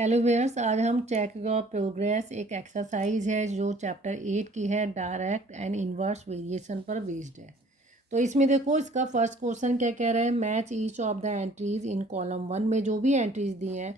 Hello viewers, आज हम check your progress एक एक्सरसाइज है जो चैप्टर 8 की है, डायरेक्ट एंड इनवर्स वेरिएशन पर बेस्ड है। तो इसमें देखो, इसका फर्स्ट क्वेश्चन क्या कह रहा है, match each of the entries in column 1 में जो भी एंट्रीज दी हैं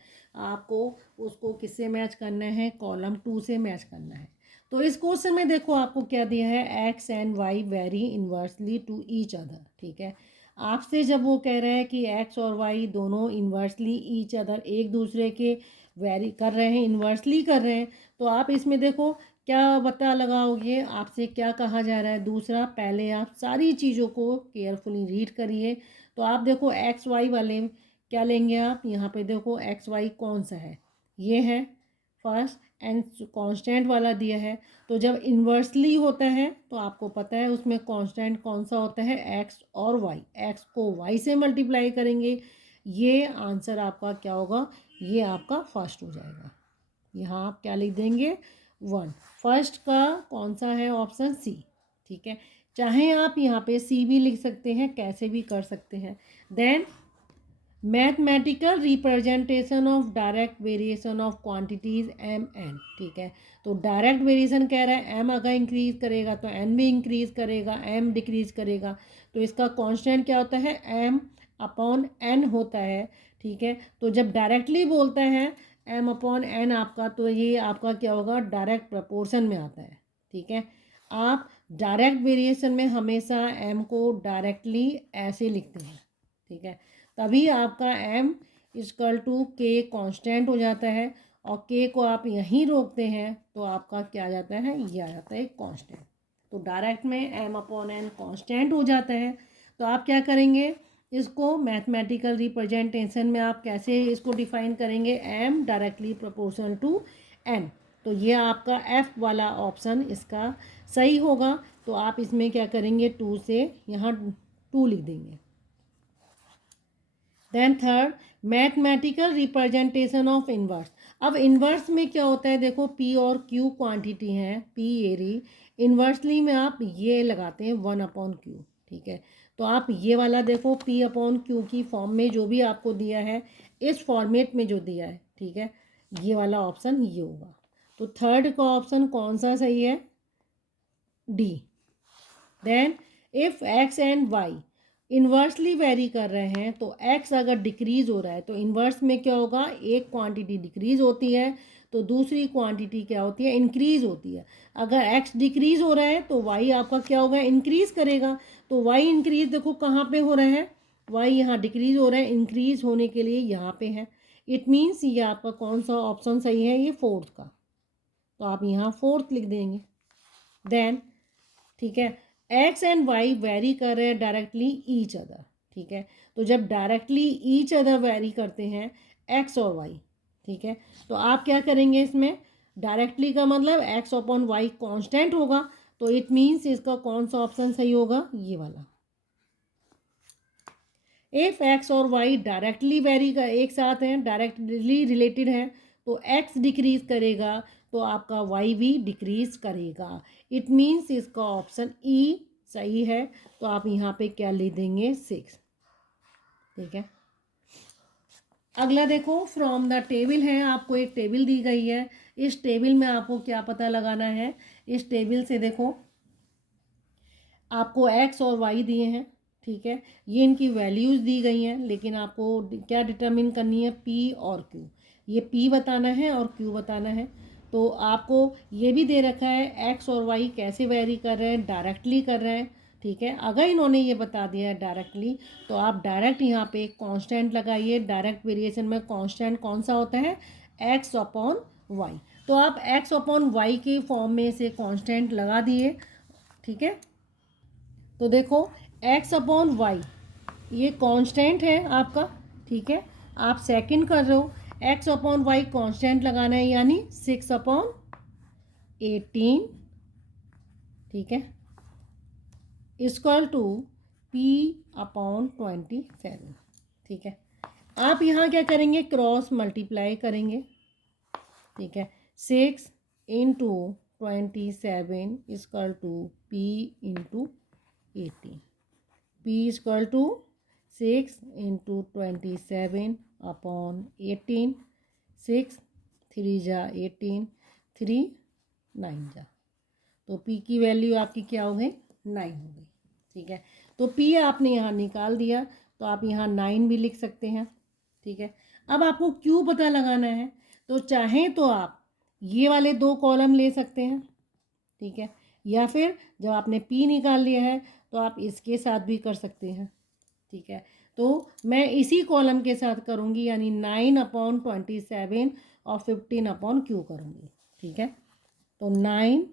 आपको उसको किससे मैच करना है, कॉलम 2 से मैच करना है। तो इस क्वेश्चन में देखो आपको क्या दिया है, x and y vary inversely to each other. ठीक है, आपसे जब वो कह रहे हैं कि एक्स और वाई दोनों इन्वर्सली ईच अदर एक दूसरे के वेरी कर रहे हैं, इन्वर्सली कर रहे हैं, तो आप इसमें देखो क्या पता लगाओगे, आपसे क्या कहा जा रहा है। दूसरा, पहले आप सारी चीज़ों को केयरफुली रीड करिए। तो आप देखो एक्स वाई वाले क्या लेंगे, आप यहाँ पे देखो एक्स वाई कौन सा है, ये है फर्स्ट, एंड कांस्टेंट वाला दिया है। तो जब इन्वर्सली होता है तो आपको पता है उसमें कांस्टेंट कौन सा होता है, एक्स और वाई। एक्स को वाई से मल्टीप्लाई करेंगे, ये आंसर आपका क्या होगा, ये आपका फर्स्ट हो जाएगा। यहाँ आप क्या लिख देंगे, 1। फर्स्ट का कौन सा है, ऑप्शन सी। ठीक है, चाहे आप यहाँ पे सी भी लिख सकते हैं, कैसे भी कर सकते हैं। Then mathematical representation of direct variation of quantities m n. ठीक है, तो डायरेक्ट वेरिएशन कह रहा है एम अगर इंक्रीज करेगा तो एन भी इंक्रीज करेगा, एम डिक्रीज करेगा। तो इसका कांस्टेंट क्या होता है, एम अपॉन एन होता है। ठीक है, तो जब डायरेक्टली बोलता है एम अपॉन एन आपका, तो ये आपका क्या होगा, डायरेक्ट प्रपोर्शन में आता है। ठीक है, आप डायरेक्ट वेरिएशन में हमेशा एम को डायरेक्टली ऐसे लिखते हैं। ठीक है, तभी आपका m इक्वल टू के कॉन्स्टेंट हो जाता है, और k को आप यहीं रोकते हैं तो आपका क्या आ जाता है, ये आ जाता है कांस्टेंट। तो डायरेक्ट में m अपॉन n कांस्टेंट हो जाता है। तो आप क्या करेंगे, इसको मैथमेटिकल रिप्रेजेंटेशन में आप कैसे इसको डिफाइन करेंगे, m directly proportional to n। तो ये आपका f वाला ऑप्शन इसका सही होगा। तो आप इसमें क्या करेंगे, 2 से यहाँ 2 लिख देंगे। Then third, mathematical representation of inverse. अब इन्वर्स में क्या होता है, देखो पी और क्यू क्वांटिटी हैं, पी एरी, इन्वर्सली में आप ये लगाते हैं 1 अपॉन क्यू। ठीक है, तो आप ये वाला देखो पी अपॉन क्यू की फॉर्म में जो भी आपको दिया है, इस फॉर्मेट में जो दिया है, ठीक है, ये वाला ऑप्शन ये होगा। तो थर्ड का ऑप्शन कौन सा सही है, D. Then if x and y inversely vary कर रहे हैं, तो एक्स अगर डिक्रीज हो रहा है तो इन्वर्स में क्या होगा, एक क्वांटिटी डिक्रीज होती है तो दूसरी क्वांटिटी क्या होती है, इंक्रीज होती है। अगर एक्स डिक्रीज हो रहा है तो वाई आपका क्या होगा, इंक्रीज करेगा। तो वाई इंक्रीज देखो कहाँ पे हो रहा है, वाई यहाँ डिक्रीज हो रहा है, इंक्रीज होने के लिए यहाँ पे है। इट मीन्स ये आपका कौन सा ऑप्शन सही है, ये फोर्थ का। तो आप यहाँ फोर्थ लिख देंगे। देन ठीक है, एक्स एंड वाई वेरी कर रहे हैं डायरेक्टली ईच अदर। ठीक है, तो जब डायरेक्टली ईच अदर वेरी करते हैं एक्स और वाई, ठीक है, तो आप क्या करेंगे, इसमें डायरेक्टली का मतलब एक्स अपॉन वाई कांस्टेंट होगा। तो इट मीन्स इसका कौन सा ऑप्शन सही होगा, ये वाला। इफ एक्स और वाई डायरेक्टली वेरी का एक साथ हैं, डायरेक्टली रिलेटेड हैं, तो एक्स डिक्रीज करेगा तो आपका वाई भी डिक्रीज करेगा। इट मीन्स इसका ऑप्शन ई सही है। तो आप यहाँ पे क्या लिख देंगे, 6। ठीक है, अगला देखो, फ्रॉम द टेबल है, आपको एक टेबल दी गई है। इस टेबल में आपको क्या पता लगाना है, इस टेबल से देखो आपको एक्स और वाई दिए हैं। ठीक है, ये इनकी वैल्यूज़ दी गई हैं, लेकिन आपको क्या डिटरमिन करनी है, पी और क्यू। ये पी बताना है और क्यू बताना है। तो आपको ये भी दे रखा है एक्स और वाई कैसे वेरी कर रहे हैं, डायरेक्टली कर रहे हैं। ठीक है, अगर इन्होंने ये बता दिया है डायरेक्टली, तो आप डायरेक्ट यहाँ पे कांस्टेंट लगाइए। डायरेक्ट वेरिएशन में कांस्टेंट कौन सा होता है, एक्स अपॉन वाई। तो आप एक्स अपॉन वाई के फॉर्म में से कांस्टेंट लगा दिए। ठीक है, तो देखो x अपॉन वाई ये कांस्टेंट है आपका। ठीक है, आप सेकंड कर रहे हो, x अपॉन वाई कांस्टेंट लगाना है, यानी 6 अपॉन 18। ठीक है, इक्वल टू p अपॉन 27। ठीक है, आप यहाँ क्या करेंगे, क्रॉस मल्टीप्लाई करेंगे। ठीक है, 6 into 27 equal to p into 18। p equal to 6 into 27 upon 18। 6 3 जा 18, 3 9 जा, तो P की वैल्यू आपकी क्या हो गई 9 हो गई। ठीक है, तो P आपने यहाँ निकाल दिया, तो आप यहाँ 9 भी लिख सकते हैं। ठीक है, अब आपको Q पता लगाना है, तो चाहें तो आप ये वाले 2 कॉलम ले सकते हैं। ठीक है, या फिर जब आपने P निकाल लिया है तो आप इसके साथ भी कर सकते हैं। ठीक है, तो मैं इसी कॉलम के साथ करूँगी, यानी 9/27 और 15/Q करूँगी। ठीक है, तो 9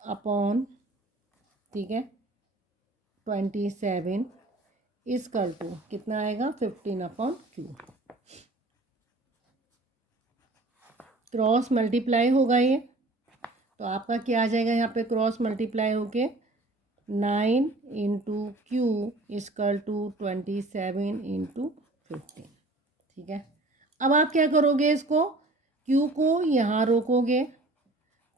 अपॉन, ठीक है, 27 इक्वल टू कितना आएगा 15/Q। क्रॉस मल्टीप्लाई होगा ये, तो आपका क्या आ जाएगा यहाँ पे क्रॉस मल्टीप्लाई होके 9 into Q equal to 27 into 15। ठीक है, अब आप क्या करोगे, इसको Q को यहाँ रोकोगे,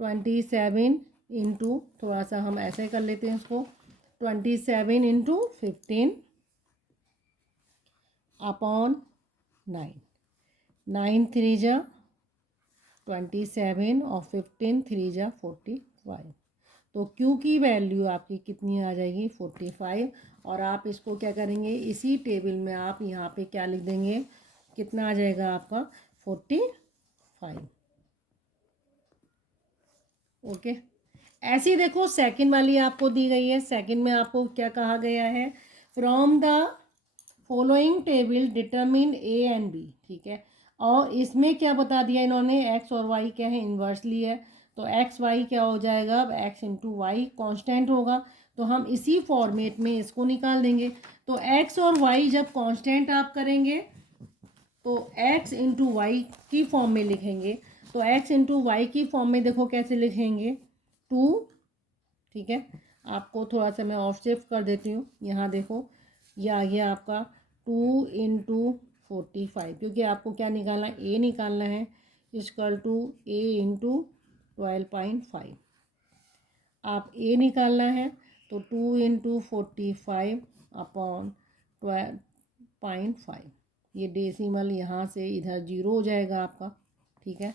27 इंटू, थोड़ा सा हम ऐसे कर लेते हैं इसको, 27 इंटू 15 अपॉन 9, 9 3 जा 27 और 15 3 जा 45, तो Q की वैल्यू आपकी कितनी आ जाएगी 45। और आप इसको क्या करेंगे, इसी टेबल में आप यहाँ पे क्या लिख देंगे, कितना आ जाएगा आपका 45। ओके, ऐसी देखो सेकंड वाली आपको दी गई है। सेकंड में आपको क्या कहा गया है, from the following table determine a and b. ठीक है, और इसमें क्या बता दिया इन्होंने, एक्स और वाई क्या है, इन्वर्सली है, तो एक्स वाई क्या हो जाएगा, अब एक्स इंटू वाई कॉन्स्टेंट होगा, तो हम इसी फॉर्मेट में इसको निकाल देंगे। तो एक्स और वाई जब कॉन्स्टेंट आप करेंगे तो एक्स इंटू वाई की फॉर्म में लिखेंगे, तो एक्स इंटू वाई की फॉर्म में देखो कैसे लिखेंगे 2। ठीक है, आपको थोड़ा सा मैं ऑफ शिफ्ट कर देती हूँ, यहाँ देखो ये आ गया आपका 2 इंटू 45, क्योंकि आपको क्या निकालना है, ए निकालना है, इक्वल टू ए इंटू 12.5। आप ए निकालना है तो 2 इंटू 45 अपॉन 12.5, ये डेसिमल यहाँ से इधर 0 हो जाएगा आपका। ठीक है,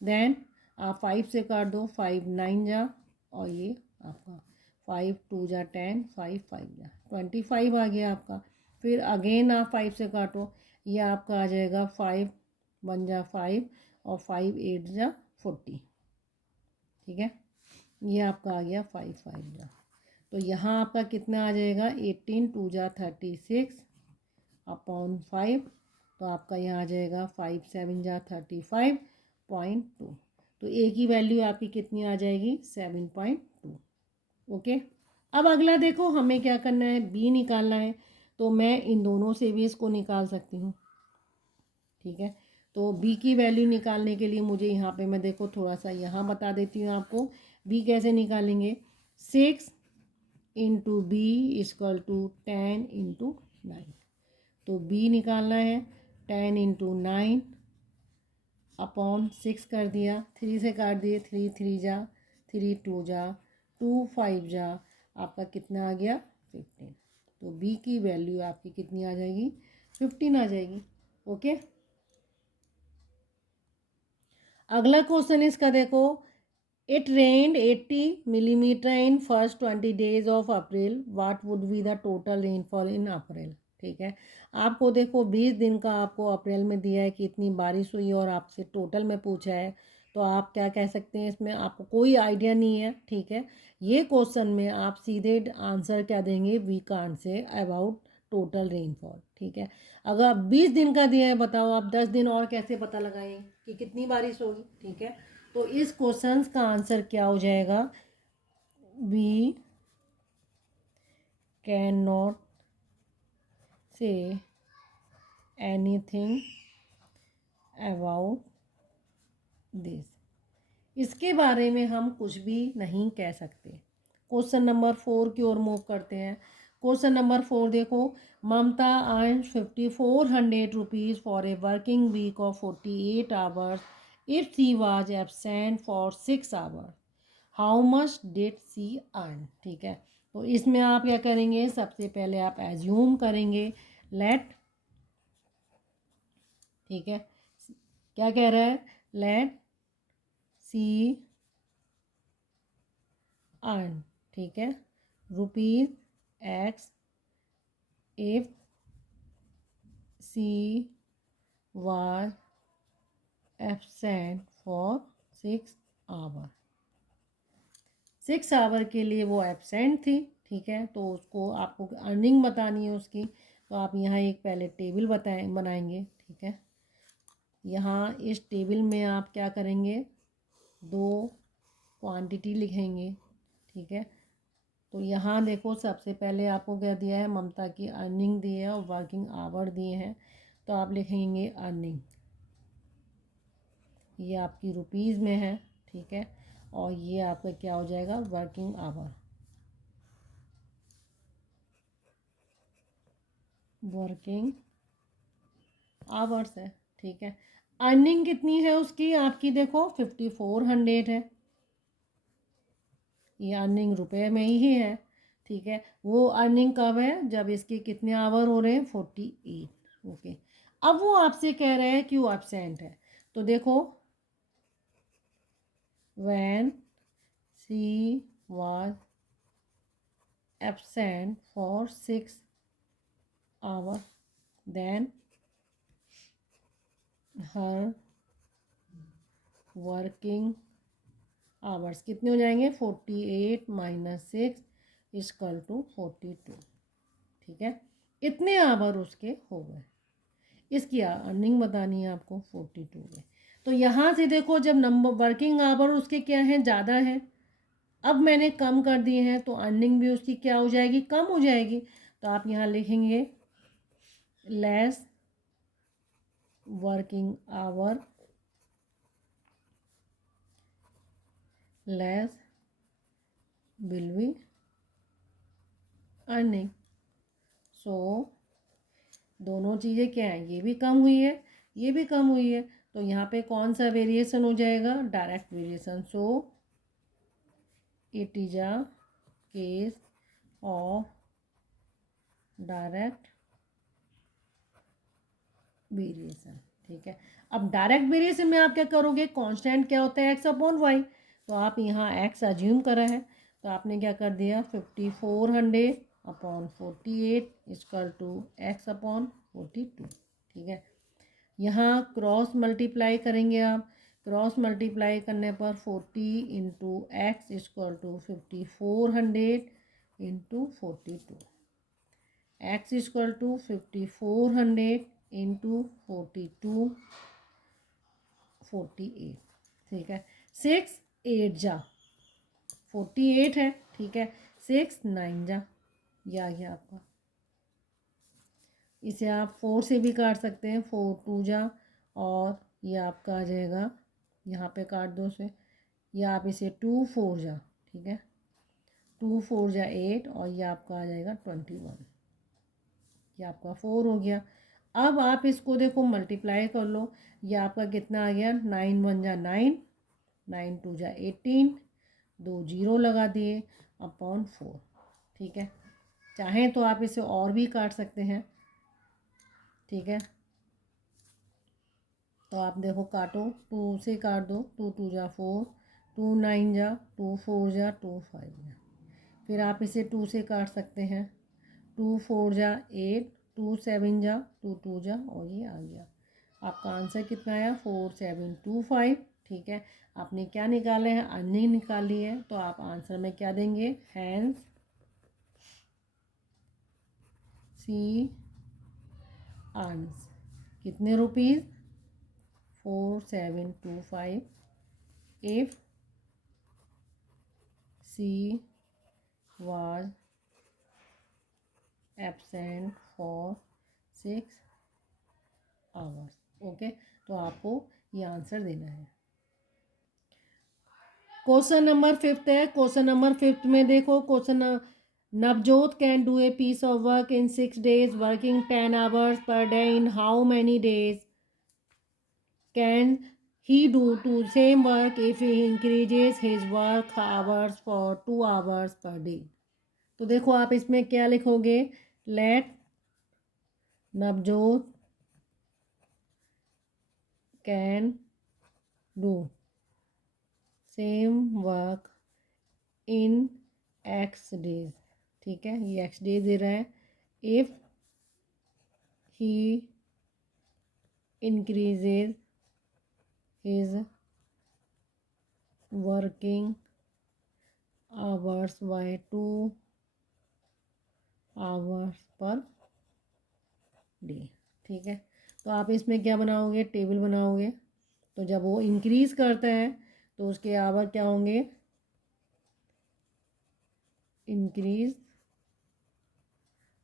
देन आप 5 से काट दो, 5 9 जा, और ये आपका 5 2 जा 10, 5 5 जा 25 आ गया आपका। फिर अगेन आप 5 से काटो, ये आपका आ जाएगा 5 1 जा 5 और 5 8 जा 40। ठीक है, ये आपका आ गया 5 5 जा, तो यहाँ आपका कितना आ जाएगा 18 2 जा 36 अपॉन 5, तो आपका यहाँ आ जाएगा 5 7 जा 35.2, तो ए की वैल्यू आपकी कितनी आ जाएगी 7.2। ओके, अब अगला देखो हमें क्या करना है, बी निकालना है, तो मैं इन दोनों से भी इसको निकाल सकती हूँ। ठीक है, तो बी की वैल्यू निकालने के लिए मुझे यहाँ पे मैं देखो थोड़ा सा यहाँ बता देती हूँ आपको, बी कैसे निकालेंगे, 6 into b equal to 10 into 9, तो बी निकालना है 10 इंटू 9 अपॉन 6 कर दिया, 3 से काट दिए, 3 3 जा 3 2 जा 2 5 जा, आपका कितना आ गया 15, तो बी की वैल्यू आपकी कितनी आ जाएगी 15 आ जाएगी। ओके, अगला क्वेश्चन इसका देखो, it rained 80 millimetre in first 20 days of April, what would be the total rainfall in April. ठीक है, आपको देखो 20 दिन का आपको अप्रैल में दिया है कि इतनी बारिश हुई और आपसे टोटल में पूछा है, तो आप क्या कह सकते हैं, इसमें आपको कोई आइडिया नहीं है। ठीक है, ये क्वेश्चन में आप सीधे आंसर क्या देंगे, we can't say about total rainfall. ठीक है, अगर आप 20 दिन का दिया है, बताओ आप 10 दिन और कैसे पता लगाएं कि कितनी बारिश होगी। ठीक है, तो इस क्वेश्चन का आंसर क्या हो जाएगा, we can not say anything about this, इसके बारे में हम कुछ भी नहीं कह सकते। क्वेश्चन नंबर 4 की ओर मूव करते हैं। क्वेश्चन नंबर 4 देखो, Mamta earn 5400 rupees for a working week of 48 hours if C was absent for 6 hours, how much did she earn. ठीक है, तो इसमें आप क्या करेंगे, सबसे पहले आप एज्यूम करेंगे लेट, ठीक है, क्या कह रहा है, लेट सी अर्न, ठीक है, rupees x if C was absent for 6 hour. 6 hour के लिए वो एब्सेंट थी, ठीक है। तो उसको आपको अर्निंग बतानी है उसकी, तो आप यहाँ एक पहले टेबल बनाएंगे, ठीक है। यहाँ इस टेबल में आप क्या करेंगे, 2 क्वांटिटी लिखेंगे, ठीक है। तो यहाँ देखो सबसे पहले आपको क्या दिया है, ममता की अर्निंग दी है और वर्किंग आवर दिए हैं। तो आप लिखेंगे अर्निंग, ये आपकी रुपीज़ में है, ठीक है। और ये आपका क्या हो जाएगा, वर्किंग आवर, वर्किंग आवर्स है, ठीक है। अर्निंग कितनी है उसकी आपकी, देखो 5400 है, ये अर्निंग रुपए में ही है, ठीक है। वो अर्निंग कब है, जब इसके कितने आवर हो रहे हैं, 48, ओके। अब वो आपसे कह रहे हैं क्यों एब्सेंट है, तो देखो when C was absent for 6 hour then her working hours कितने हो जाएंगे, 48 माइनस 6 इक्वल टू 42, ठीक है। इतने आवर उसके हो गए, इसकी अर्निंग बतानी है आपको 42 में। तो यहाँ से देखो जब नंबर वर्किंग आवर उसके क्या हैं, ज़्यादा है, अब मैंने कम कर दिए हैं, तो अर्निंग भी उसकी क्या हो जाएगी, कम हो जाएगी। तो आप यहाँ लिखेंगे less working hour less will be earning. So दोनों चीज़ें क्या हैं, ये भी कम हुई है, ये भी कम हुई है, तो यहाँ पे कौन सा वेरिएशन हो जाएगा, direct variation. So it is a case of direct variation, ठीक है। अब डायरेक्ट वेरिएशन में आप क्या करोगे, कांस्टेंट क्या होता है, एक्स अपॉन वाई। तो आप यहाँ एक्स अज्यूम करा है, तो आपने क्या कर दिया, 5400 upon 48 equal to x upon 42, ठीक है। यहाँ क्रॉस मल्टीप्लाई करेंगे आप, क्रॉस मल्टीप्लाई करने पर 40 into x equal to 5400 into 42, x equal to 5400 into 42 48, ठीक है। 6 8 जा 48 है, ठीक है। 6 9 जा, यह आ गया आपका। इसे आप 4 से भी काट सकते हैं, 4 2 जा, और ये आपका आ जाएगा, यहाँ पे काट दो से, या आप इसे 2 4 जा, ठीक है, 2 4 जा 8, और ये आपका आ जाएगा 21, ये आपका 4 हो गया। अब आप इसको देखो मल्टीप्लाई कर लो, ये आपका कितना आ गया, 9 1 जा 9, 9 2 जा 18, 2 0 लगा दिए अपॉन 4, ठीक है। चाहें तो आप इसे और भी काट सकते हैं, ठीक है। तो आप देखो काटो, 2 से काट दो, 2 2 जा 4, 2 9 जा 2 4 जा 2 5 जा, फिर आप इसे 2 से काट सकते हैं, 2 4 जा 8, 2 7 जा 2 2 जा, और ये आ गया आपका आंसर कितना आया, 4725, ठीक है। आपने क्या निकाला है, अर्निंग निकाली है, तो आप आंसर में क्या देंगे, हैंस सी अर्न्स कितने rupees, 4725 if C was absent for 6 hours, okay. तो आपको ये आंसर देना है। क्वेश्चन नंबर 5 है, क्वेश्चन नंबर 5 में देखो, question Navjot can do a piece of work in 6 days working 10 hours per day, in how many days can he do to same work if he increases his work hours for 2 hours per day। तो देखो आप इसमें क्या लिखोगे, let Navjot can do same work in x days. ठीक है, ये x days दे रहा है। If he increases his working hours by 2 hours per day. ठीक है, तो आप इसमें क्या बनाओगे, टेबल बनाओगे। तो जब वो इंक्रीज़ करता है तो उसके आवर क्या होंगे, इंक्रीज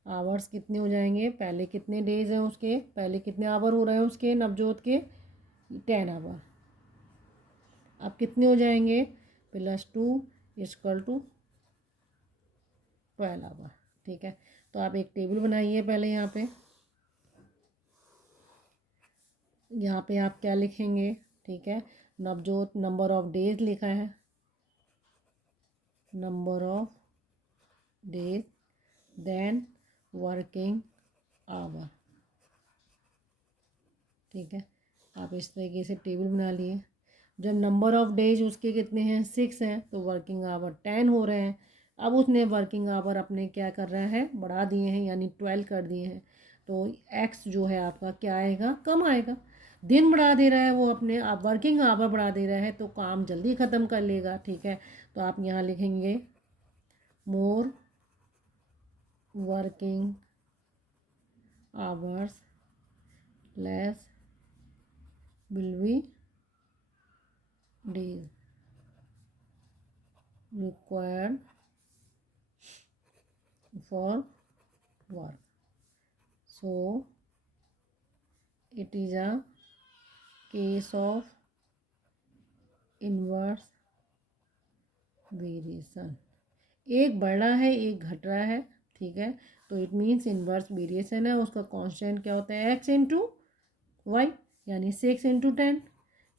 आवर्स कितने हो जाएंगे, पहले कितने डेज हैं उसके, पहले कितने आवर हो रहे हैं उसके नवजोत के, 10 आवर। अब कितने हो जाएंगे, +2 = 12 आवर। ठीक है, तो आप एक टेबल बनाइए पहले। यहाँ पे आप क्या लिखेंगे, ठीक है, नवजोत नंबर ऑफ डेज लिखा है, number of days, then working hour. ठीक है, आप इस तरीके से टेबल बना लिए। जब नंबर ऑफ डेज उसके कितने हैं, 6 हैं, तो वर्किंग आवर 10 हो रहे हैं। अब उसने वर्किंग आवर अपने क्या कर रहा है, बढ़ा दिए हैं, यानी 12 कर दिए हैं। तो एक्स जो है आपका क्या आएगा, कम आएगा। दिन बढ़ा दे रहा है वो अपने, आप वर्किंग आवर बढ़ा दे रहा है तो काम जल्दी ख़त्म कर लेगा। ठीक है, तो आप यहाँ लिखेंगे मोर working hours less will be days required for work. So it is a case of inverse variation. एक बढ़ रहा है एक घट रहा है। ठीक है, तो इट मीन्स इन्वर्स वेरिएशन है। उसका कांस्टेंट क्या होता है, x इंटू वाई, यानी 6 × 10।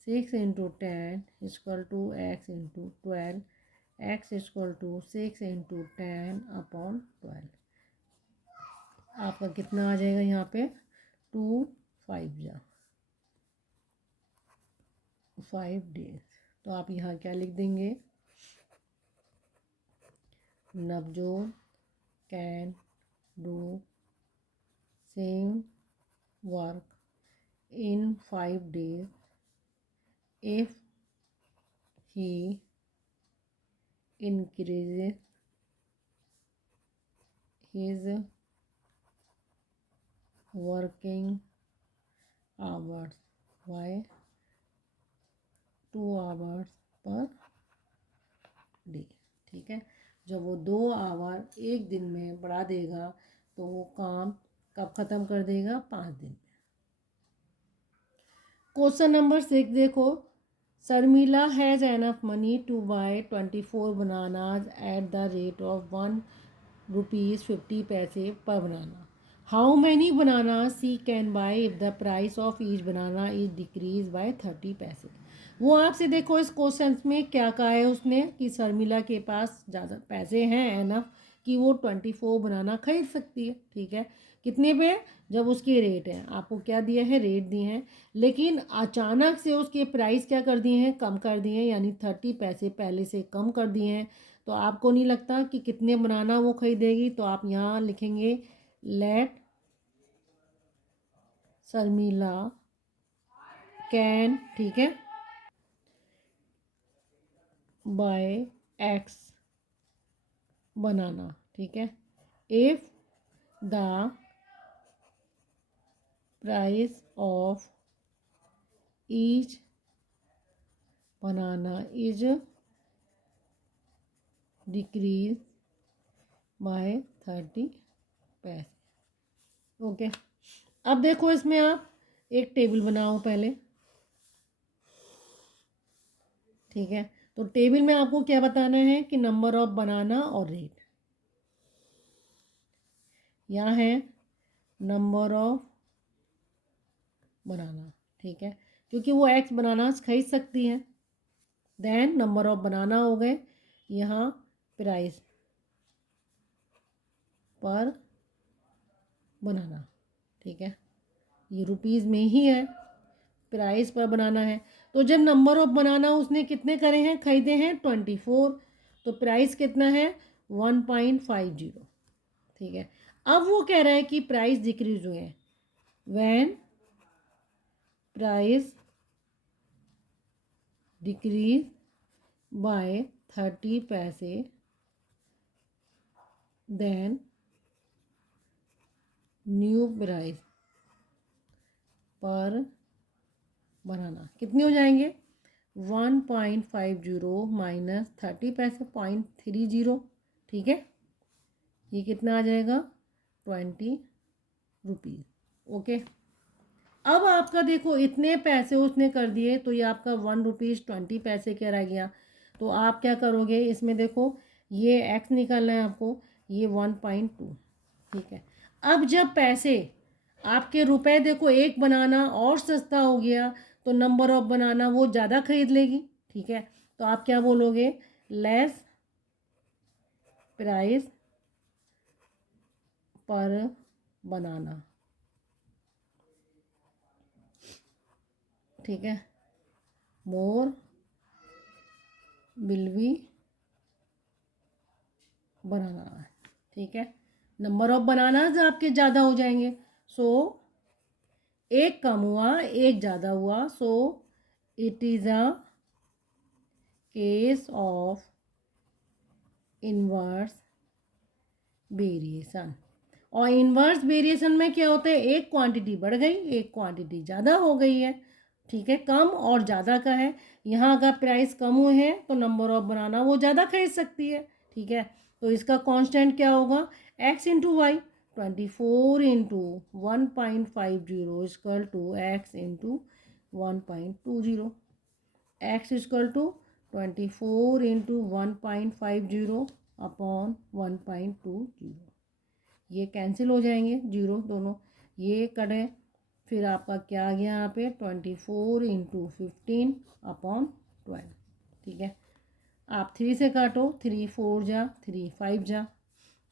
6 × 10 = x इंटू 12, x = 6 × 10/12। आपका कितना आ जाएगा यहाँ पे, 2 5 जा 5 डेज। तो आप यहाँ क्या लिख देंगे, Navjot can do same work in 5 days if he increases his working hours by 2 hours per day। ठीक है, जब वो 2 आवर एक दिन में बढ़ा देगा तो वो काम कब ख़त्म कर देगा, 5 दिन में। क्वेश्चन नंबर 6 देखो, Sharmila has enough money to buy 24 bananas at the rate of ₹1.50 per banana. How many bananas she can buy if the price of each banana is decreased by 30 पैसे। वो आपसे देखो इस क्वेश्चन में क्या कहा है उसने, कि शर्मिला के पास ज़्यादा पैसे हैं एनफ कि वो 24 बनाना खरीद सकती है। ठीक है, कितने पे, जब उसके रेट हैं, आपको क्या दिया है, रेट दिए हैं, लेकिन अचानक से उसके प्राइस क्या कर दिए हैं, कम कर दिए हैं, यानी 30 पैसे पहले से कम कर दिए हैं। तो आपको नहीं लगता कि कितने बनाना वो खरीदेगी, तो आप यहाँ लिखेंगे लेट शर्मिला कैन, ठीक है, बाय एक्स बनाना। ठीक है, if the price of each banana is decrease by 30 पैसे। ओके, अब देखो इसमें आप एक टेबल बनाओ पहले। ठीक है, तो टेबल में आपको क्या बताना है कि नंबर ऑफ बनाना और रेट। यहाँ है नंबर ऑफ बनाना। ठीक है, क्योंकि वो एक्स बनाना खरीद सकती है। देन नंबर ऑफ बनाना हो गए, यहाँ प्राइस पर बनाना। ठीक है, ये रुपीज़ में ही है, प्राइस पर बनाना है। तो जब नंबर ऑफ बनाना उसने कितने करे हैं, खरीदे हैं 24, तो प्राइस कितना है 1.50। ठीक है, अब वो कह रहा है कि प्राइस डिक्रीज हुए हैं, व्हेन प्राइस डिक्रीज बाय 30 पैसे देन न्यू प्राइस पर बनाना कितने हो जाएंगे, 1.50 माइनस 30 पैसे 0.30। ठीक है, ये कितना आ जाएगा 20 रुपीज़। ओके, अब आपका देखो इतने पैसे उसने कर दिए, तो ये आपका 1 रुपीज़ 20 पैसे क्या रह गया। तो आप क्या करोगे इसमें, देखो ये एक्स निकालना है आपको, ये 1.2। ठीक है, अब जब पैसे आपके रुपए देखो एक बनाना और सस्ता हो गया, तो नंबर ऑफ बनाना वो ज़्यादा खरीद लेगी। ठीक है, तो आप क्या बोलोगे, लेस प्राइस पर बनाना। ठीक है, मोर विल बी बनाना है। ठीक है, नंबर ऑफ बनाना आपके ज़्यादा हो जाएंगे, सो एक कम हुआ एक ज़्यादा हुआ, so it is a case of inverse variation. और इन्वर्स वेरिएशन में क्या होता है, एक क्वांटिटी बढ़ गई एक क्वांटिटी ज़्यादा हो गई है। ठीक है, कम और ज़्यादा का है, यहाँ अगर प्राइस कम हुए हैं तो नंबर ऑफ बनाना वो ज़्यादा खरीद सकती है। ठीक है, तो इसका कांस्टेंट क्या होगा, x into y, 24 into 1.50 equal to x into 1.20। X equal to 24 into 1.50 upon 1.20। ये कैंसिल हो जाएंगे जीरो दोनों, ये कटे, फिर आपका क्या आ गया यहाँ पे 24 इंटू 15 अपॉन 12। ठीक है, आप 3 से काटो, 3 4 जा, 3 5 जा,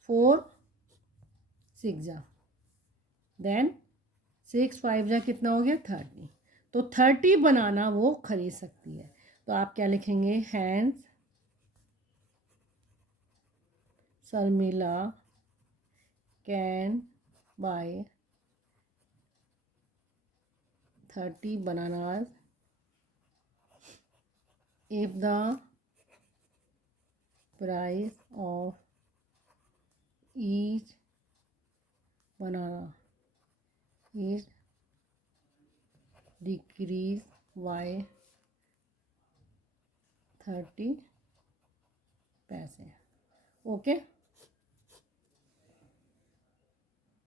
4 6 जा, देन 6 5 जा कितना हो गया 30। तो 30 बनाना वो खरीद सकती है। तो आप क्या लिखेंगे, hence Sharmila can buy 30 bananas if the price of each banana is decreased by 30 पैसे। ओके,